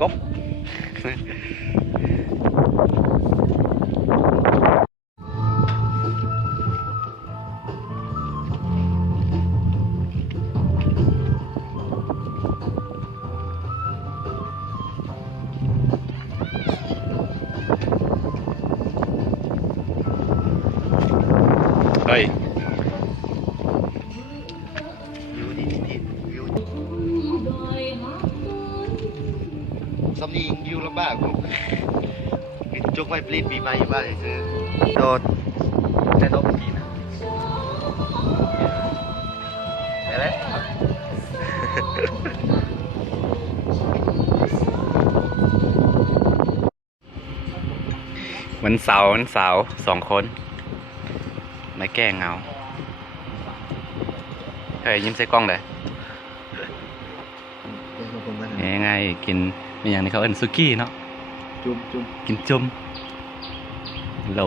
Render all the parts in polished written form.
กบเฮ้ยวิวดีวิวสำนีวิวลำบากผมจกไว้ปลิ้นปีใหม่อยู่บ้านซื้อโดดแต่โดดกินนะได้แล้ววันเสาร์2 คนไม่แก้เงาเฮ้ยยิ้มใส่กล้องเลยยังไงกินมีอย่างนี้เขาเอิ้นซุกี้เนาะจุ่มกินจุ่มเหลา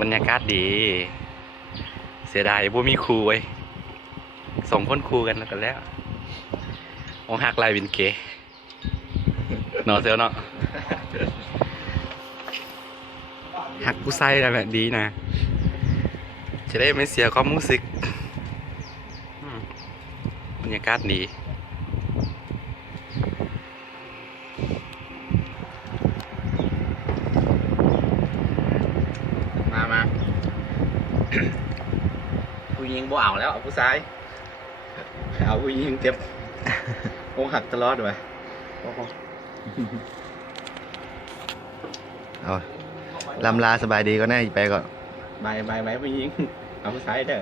บรรยากาศดีเสียดายบ่มีครูไว้2 คนครูกันแล้วองหักลายวินเกเนาะเซลเนาะหักผู้ใส่แล้วแหละดีนะจะได้ไม่เสียความรู้สึกบรรยากาศดีมาผู้หญิงบ่เอาแล้วเอาผู้ชายเอาผู้หญิงเจ็บองหักตลอดเลยเอาลำลาสบายดีก็แน่ไปก่อนบายผู้หญิงเอาผู้ชายเด้อ